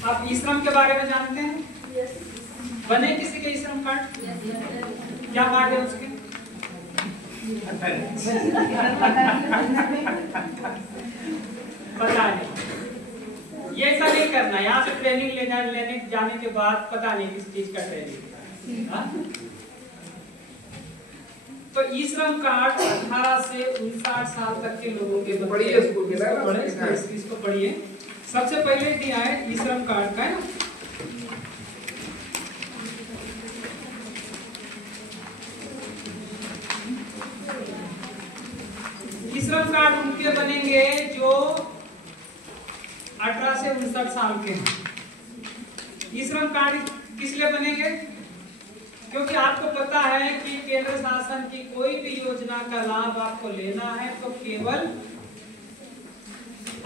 आप ई श्रम के बारे में जानते हैं? बने किसी के ई श्रम कार्ड? क्या कार्ड है उसके? पता नहीं, ये ऐसा नहीं करना। यहाँ से ट्रेनिंग लेने जाने के बाद पता नहीं किस चीज का ट्रेनिंग। तो ई श्रम कार्ड 18 से 59 साल तक के लोगों के पढ़िए स्कूल के इसको पढ़िए। सबसे पहले दिया है ई श्रम कार्ड का, है ना। ई श्रम कार्ड उनके बनेंगे जो 18 से 59 साल के हैं। ई श्रम कार्ड किस लिए बनेंगे? क्योंकि आपको पता है कि केंद्र शासन की कोई भी योजना का लाभ आपको लेना है तो केवल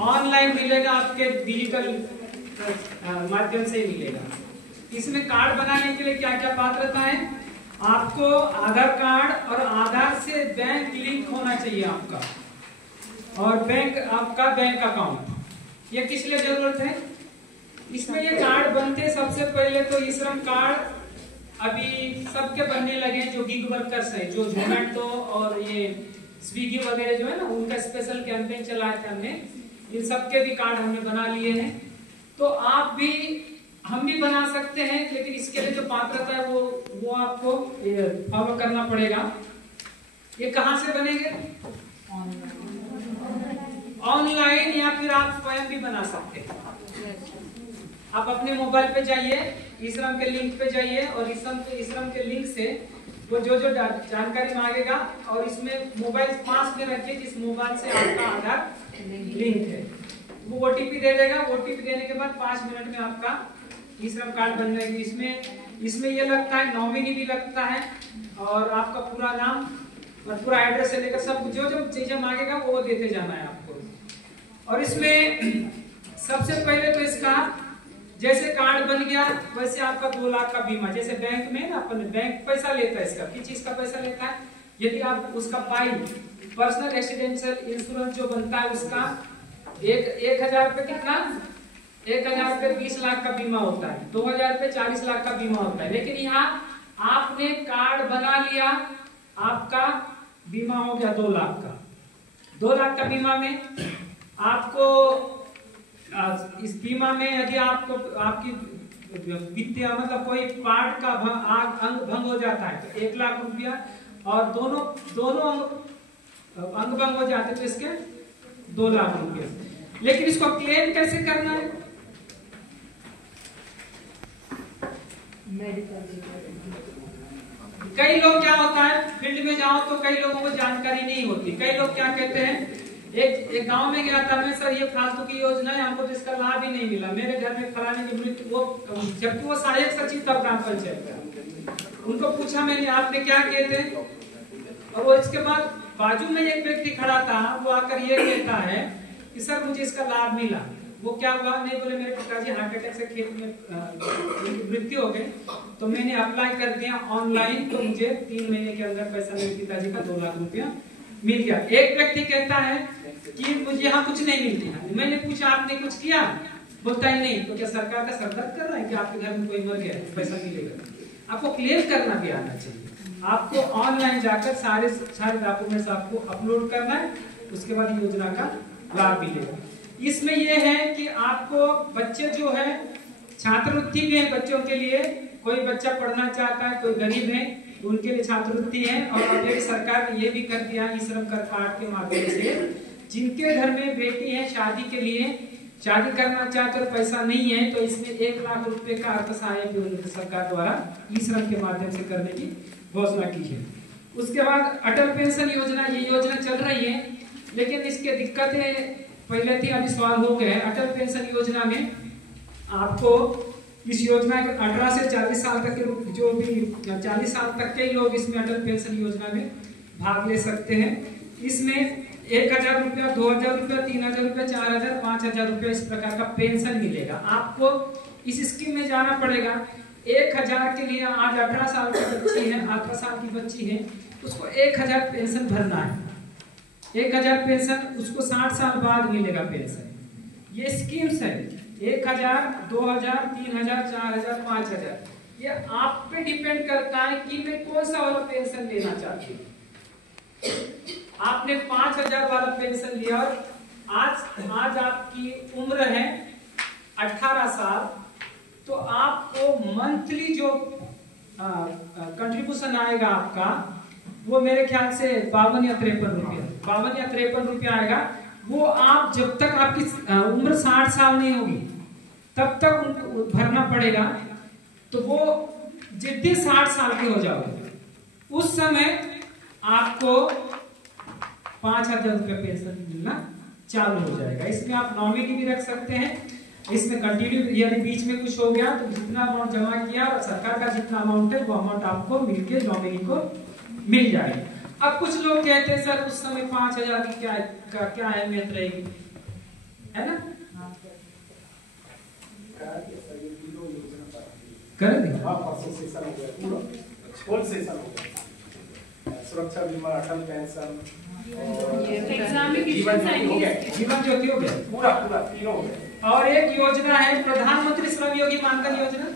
ऑनलाइन मिलेगा, आपके डिजिटल माध्यम से ही मिलेगा। इसमें कार्ड बनाने के लिए क्या क्या पात्रता है? आपको आधार कार्ड और आधार से बैंक लिंक होना चाहिए आपका, और बैंक आपका बैंक अकाउंट। ये किस लिए जरूरत है? इसमें ये कार्ड बनते सबसे पहले तो ई श्रम कार्ड अभी सबके बनने लगे, जो गिग वर्कर्स है, जो जोमेटो और ये स्विगी वगैरह जो है ना, उनका स्पेशल कैंपेन चलाया था हमने, इन सबके भी कार्ड हमने बना लिए हैं। तो आप भी, हम भी बना सकते हैं, लेकिन इसके लिए जो पात्रता है वो आपको फॉलो करना पड़ेगा। ये कहाँ से बनेंगे? ऑनलाइन, या फिर आप स्वयं भी बना सकते हैं। आप अपने मोबाइल पे जाइए, ई श्रम के लिंक पे जाइए, और ई श्रम के लिंक से वो जो जानकारी मांगेगा, और इसमें मोबाइल पास में रखिए जिस मोबाइल से आपका आधार लिंक है, वो ओटीपी दे देगा। ओटीपी देने के बाद 5 मिनट में आपका ई श्रम कार्ड बन जाएगी। इसमें ये लगता है, नॉमिनी भी लगता है, और आपका पूरा नाम और पूरा एड्रेस से लेकर सब जो चीजें मांगेगा वो देते जाना है आपको। और इसमें सबसे पहले तो इसका जैसे कार्ड बन गया वैसे आपका 2 लाख का बीमा, जैसे बैंक में ना अपन बैंक पैसा लेता है, इसका किस चीज का पैसा लेता है? यदि आप उसका पाई पर्सनल रेसिडेंशियल इंश्योरेंस जो बनता है उसका 1000 पे कितना? 1000 पे 20 लाख का बीमा होता है, 2000 पे 40 लाख का बीमा होता है। लेकिन यहाँ आपने कार्ड बना लिया, आपका बीमा हो गया 2 लाख का। 2 लाख का बीमा में आपको, इस बीमा में यदि आपको आपकी वित्तीय मतलब कोई पार्ट का अंग भंग हो जाता है तो 1 लाख रुपया, और दोनों अंग भंग हो जाते तो इसके 2 लाख रुपया। लेकिन इसको क्लेम कैसे करना है? कई लोग, क्या होता है फील्ड में जाओ तो कई लोगों को जानकारी नहीं होती। कई लोग क्या कहते हैं, एक गांव में गया था मैं, सर ये फालतू की योजना है, हमको तो इसका लाभ ही नहीं मिला, मेरे घर में फलाने की मृत्यु, वो जबकि वो सहायक सचिव था ग्राम पंचायत का। उनको पूछा मैंने, आपने क्या किए थे? और वो इसके बाद बाजू में एक व्यक्ति खड़ा था, वो आकर ये कहता है कि सर मुझे इसका लाभ मिला। वो क्या हुआ? नहीं, बोले मेरे पिताजी हार्ट अटैक से खेत में मृत्यु हो गई, तो मैंने अप्लाई कर दिया ऑनलाइन, तो मुझे 3 महीने के अंदर पैसा मेरे पिताजी का 2 लाख रुपया मिल गया। एक व्यक्ति कहता है कि मुझे यहाँ कुछ नहीं मिलती। मैंने पूछा आपने कुछ किया? बोलता ही नहीं। तो क्या सरकार का सरदर्द कर रहा है कि आपके घर में कोई मर गया पैसा मिलेगा? आपको क्लियर करना भी आना चाहिए। आपको ऑनलाइन जाकर सारे डॉक्यूमेंट्स आपको अपलोड करना है, उसके बाद योजना का लाभ मिलेगा। इसमें यह है कि आपको बच्चे जो है, छात्रवृत्ति भी है बच्चों के लिए। कोई बच्चा पढ़ना चाहता है, कोई गरीब है, उनके लिए छात्रवृत्ति है। और अब सरकार ने ये भी कर दिया ई श्रम कार्ड के माध्यम से, जिनके घर में बेटी है, शादी के लिए शादी करना चाहते और पैसा नहीं है, तो इसमें 1 लाख रुपए का अर्थ सहायक योजना सरकार द्वारा ई श्रम के माध्यम से करने की घोषणा की है। उसके बाद अटल पेंशन योजना, ये योजना चल रही है, लेकिन इसके दिक्कतें पहले थी, अभी सॉल्व हो गए। अटल पेंशन योजना में आपको इस योजना के 18 से 40 साल तक के जो भी 40 साल तक के लोग इसमें अटल पेंशन योजना में भाग ले सकते हैं। इसमें 1000 रुपया, 2000 रुपया, 3000 रुपया, 4000, 5000 रुपया इस प्रकार का पेंशन मिलेगा। आपको इस स्कीम में जाना पड़ेगा। 1000 के लिए आज 18 साल की बच्ची है, 18 साल की बच्ची है, उसको 1000 पेंशन भरना है। 1000 पेंशन उसको 60 साल बाद मिलेगा पेंशन। ये स्कीम्स है। 1000, 2000, 3000, 4000, 5000, ये आप पे डिपेंड करता है कि मैं कौन सा वाला पेंशन लेना चाहती हूँ। आपने 5000 वाला पेंशन लिया और आज आपकी उम्र है 18 साल, तो आपको मंथली जो कंट्रीब्यूशन आएगा आपका, वो मेरे ख्याल से 52 या 53 रुपया आएगा। वो आप जब तक आपकी उम्र 60 साल नहीं होगी तब तक उनको भरना पड़ेगा। तो वो जितने 60 साल के हो जाओगे उस समय आपको 5000 रुपया पेंशन मिलना चालू हो जाएगा। इसमें आप नॉमिनी भी रख सकते हैं, इसमें कंटिन्यू, यदि बीच में कुछ हो गया तो जितना अमाउंट जमा किया और सरकार का जितना अमाउंट है वो अमाउंट आपको मिलके नॉमिनी को मिल जाएगा। अब कुछ लोग कहते हैं सर उस समय 5000 की क्या अहमियत रहेगी, है ना? कर दें सुरक्षा बीमा, अटल पेंशन, जीवन ज्योति हो गया, पूरा तीनों हो गया। और एक योजना है प्रधानमंत्री श्रम योगी मानधन योजना।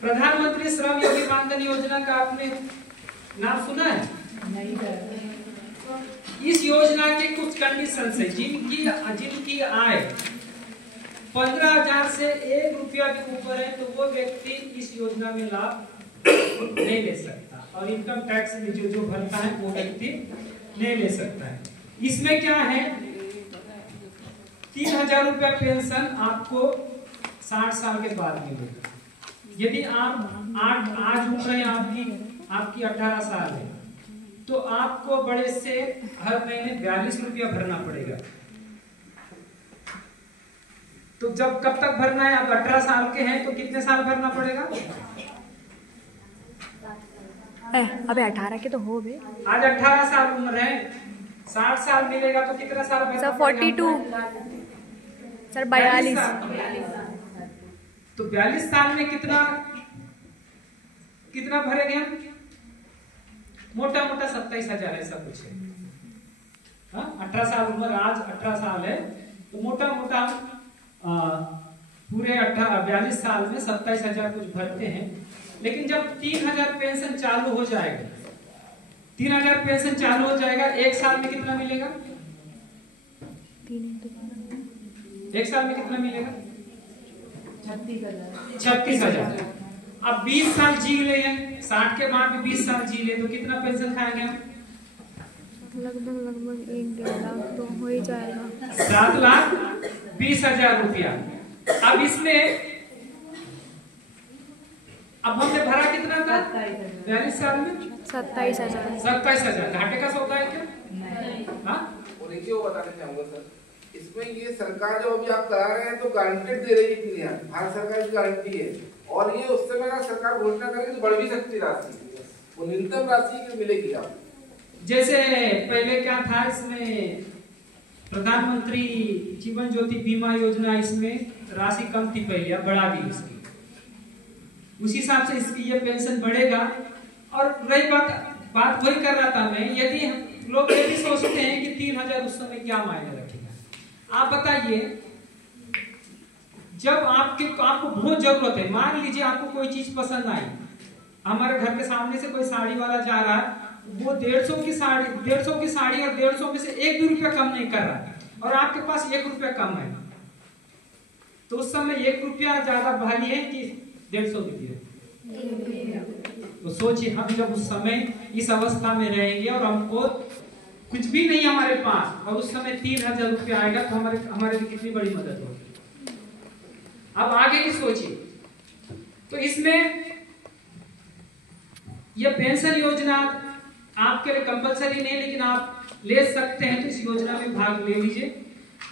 प्रधानमंत्री श्रम योगी मानधन योजना का आपने नाम सुना है? इस योजना के कुछ कंडीशंस है। जिनकी आय 15,000 से 1 रुपया भी ऊपर है तो वो व्यक्ति इस योजना में लाभ नहीं ले सकता, और इनकम टैक्स में जो भरता है वो व्यक्ति नहीं ले सकता है। इसमें क्या है, 3000 रुपया पेंशन आपको 60 साल के बाद मिलेगा। यदि आप आज उम्र है आपकी 18 साल है तो आपको बड़े से हर महीने 42 रुपया भरना पड़ेगा। तो जब कब तक भरना है? आप 18 साल के हैं तो कितने साल भरना पड़ेगा? अबे 18 के तो हो बे। आज 18 साल उम्र है, 60 साल मिलेगा तो कितना साल भरना सर 42 सर 42 तो 42 साल में कितना भरेंगे हम? मोटा 27,000 ऐसा कुछ है। 18 साल उम्र, आज 18 साल है तो मोटा पूरे 42 साल में 27,000 कुछ भरते हैं। लेकिन जब 3000 पेंशन चालू हो जाएगा, 3000 पेंशन चालू हो जाएगा, एक साल में कितना मिलेगा? एक साल में कितना मिलेगा? 36,000। अब 20 साल जी ले हैं, 60 के बाद भी 20 साल जी ले तो कितना पेंशन खाएंगे हम? लगभग 1-1.5 लाख तो हो ही जाएगा। 7,20,000 रुपया। अब इसमें अब हमने भरा कितना था 42 साल में? 27,000। 27,000। घाटे का सौदा है क्या? हाँ, और एक वो बताना चाहूंगा सर, इसमें ये सरकार जो अभी आप करा रहे हैं तो गारंटेड दे रही है क्लियर, भारत सरकार की गारंटी है। और ये उस समय अगर सरकार घोषणा करेगी तो बढ़ भी सकती राशि, वो न्यूनतम राशि मिलेगी आप। जैसे पहले क्या था, इसमें प्रधानमंत्री जीवन ज्योति बीमा योजना, इसमें राशि कम थी पहले, अब बढ़ा दी इसकी, उसी हिसाब से इसकी ये पेंशन बढ़ेगा। और रही बात वही कर रहा था मैं, यदि लोग ये भी सोचते हैं कि 3000 उस समय क्या मायने रखेगा, आप बताइए। जब आपको बहुत जरूरत है, मान लीजिए आपको कोई चीज पसंद आई, हमारे घर के सामने से कोई साड़ी वाला जा रहा है, वो 150 की साड़ी और 150 में से 1 भी रुपया कम नहीं कर रहा, और आपके पास 1 रुपया कम है, तो उस समय 1 रुपया ज्यादा भारी है कि 150 की है? तो सोचिए, हम जब उस समय इस अवस्था में रहेंगे और हमको कुछ भी नहीं हमारे पास, और उस समय 3000 रुपया आएगा तो हमारे लिए कितनी बड़ी मदद होगी। अब आगे की सोचिए। तो इसमें यह पेंशन योजना आपके लिए कंपलसरी नहीं, लेकिन आप ले सकते हैं, तो इस योजना में भाग ले लीजिए।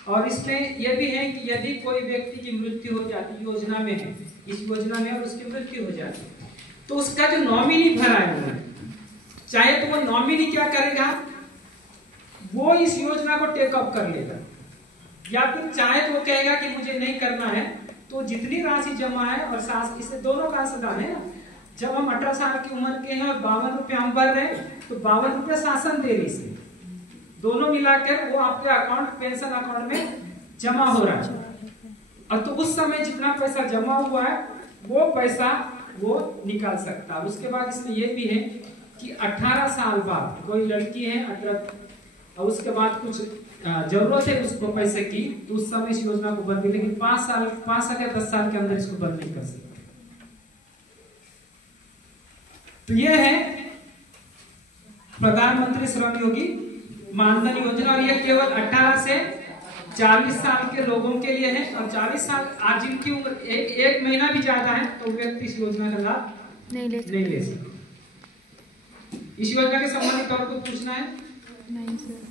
और इसमें यह भी है कि यदि कोई व्यक्ति की मृत्यु हो जाती, योजना में है, इस योजना में, और उसकी मृत्यु हो जाती, तो उसका जो नॉमिनी भरा है उन्होंने, चाहे तो वो नॉमिनी क्या करेगा, वो इस योजना को टेक अप कर लेगा, या फिर चाहे तो वो कहेगा कि मुझे नहीं करना है, तो जितनी राशि जमा है, और इससे दोनों का अंशदान है ना। जब हम 18 साल की उम्र के हैं और 52 रुपया हम भर रहे हैं, तो 52 रुपया शासन दे रही, से दोनों मिलाकर वो आपके अकाउंट, पेंशन अकाउंट में जमा हो रहा है। और तो उस समय जितना पैसा जमा हुआ है वो पैसा वो निकाल सकता है। उसके बाद इसमें ये भी है कि 18 साल बाद कोई लड़की है 18 और उसके बाद कुछ जरूरत है उसको पैसे की, तो उस समय इस योजना को बंद, लेकिन 5 साल या 10 साल के अंदर इसको बंद नहीं कर सकते। तो ये है प्रधानमंत्री श्रम योगी मानधन योजना, और ये केवल 18 से 40 साल के लोगों के लिए है। और 40 साल आज जिनकी उम्र एक महीना भी ज्यादा है तो व्यक्ति इस योजना का लाभ नहीं ले सकते। इस योजना के संबंधित और कुछ पूछना है? नहीं सर।